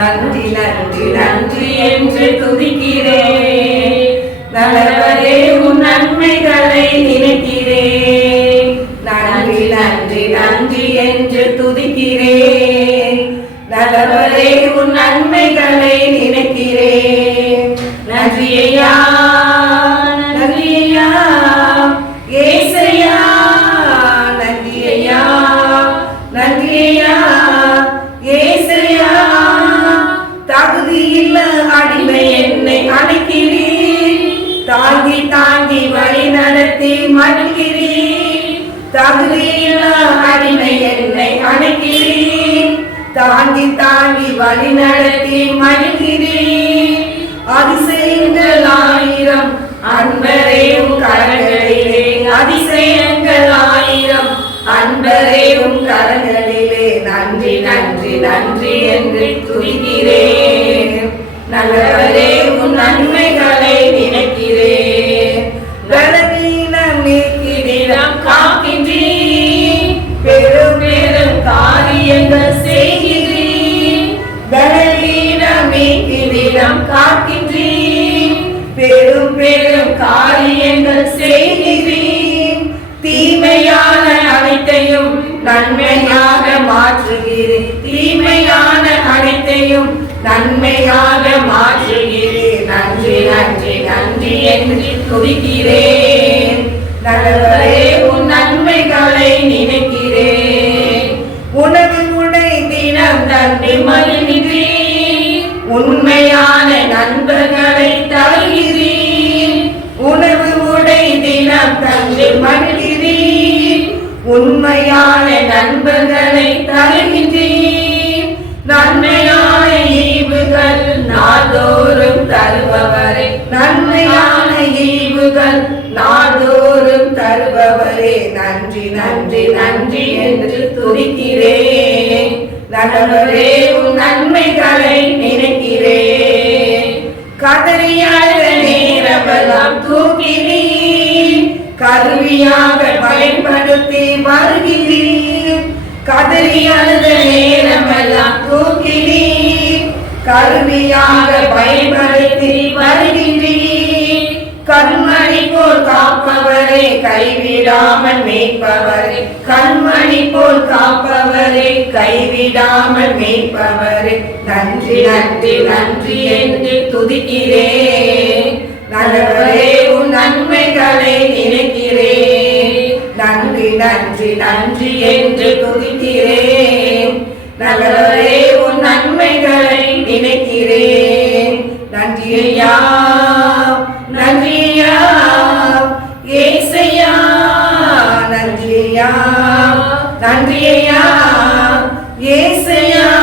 நன்றி நன்றி நன்றி என்று துதிக்கிறேன் நல்லவரே உன் நன்மைகளை நினைக்கிறேன் நன்றி நன்றி நன்றி என்று துதிக்கிறேன் நல்லவரே உன் நன்மைகளை நினைக்கிறேன் நன்றி ஐயா இல்ல அடிமை என்னை அழைக்கிறீர் தாங்கி தாங்கி வழி நடத்தி மகிழ்கிறீர். தகுதியில்ல அடிமை என்னை அழைக்கிறீர் தாங்கி தாங்கி வழி நடத்தி மகிழ்கிறீர். அதிசயங்கள் ஆயிரம் அன்பரே உன் கரங்களிலே அதிசயங்கள் ஆயிரம் அன்பரே உன் கரங்களிலே நன்றி நன்றி நன்றி என்று துதிக்கிறேன். நல்லவரே உன் நன்மைகளை நினைக்கிறேன் பலவீனம் நீக்கிடம் காக்கின்றீர். பெரும் பெரும் காரியங்கள் செய்கிறீர். பலவீனம் நீக்கிடம் காக்கின்றீர். பெரும் பெரும் காரியங்கள் செய்கிறீர். தீமையான அனைத்தையும் நன்மையாக மாற்றுகிறேன் தீமையான அனைத்தையும் நன்மையாக நன்றி என்று துதிக்கிறேன் நல்லவரே உன் நன்மைகளை நினைக்கிறேன். உனது உடை தினம் தந்தை மகிழ்கிறேன் உண்மையான நண்பர்களை தருகிறேன் உணவு உடை தினம் தந்து மகிழ்கிறேன் உண்மையான நண்பர்களை தருகின்றேன் நன்றி நன்றி என்று துதிக்கிறேன் நல்லவரே உன் நன்மைகளை நினைக்கிறேன் கதறியாத நேரமெல்லாம் தூக்கினீர். கருவியாக பயன்படுத்தி வருகிறீர். கதறியாத நேரமெல்லாம் தூக்கினீர். கருவியாக பயன்படுத்தி வருகின்றீர் காப்பவரே கைவிடாமல் மீட்பவரே கண்மணி போல் காப்பவரே கைவிடாமல் மீட்பவரே நன்றி நன்றி நன்றி என்று துதிக்கிறேன். நல்லவரே உன் நன்மைகளை நினைக்கிறேன். நன்றி நன்றி நன்றி என்று துதிக்கிறேன். நல்லவரே உன் நன்மைகளை நினைக்கிறேன். நன்றி ஐயா తండ్రి అయ్యా ఏసయ్యా.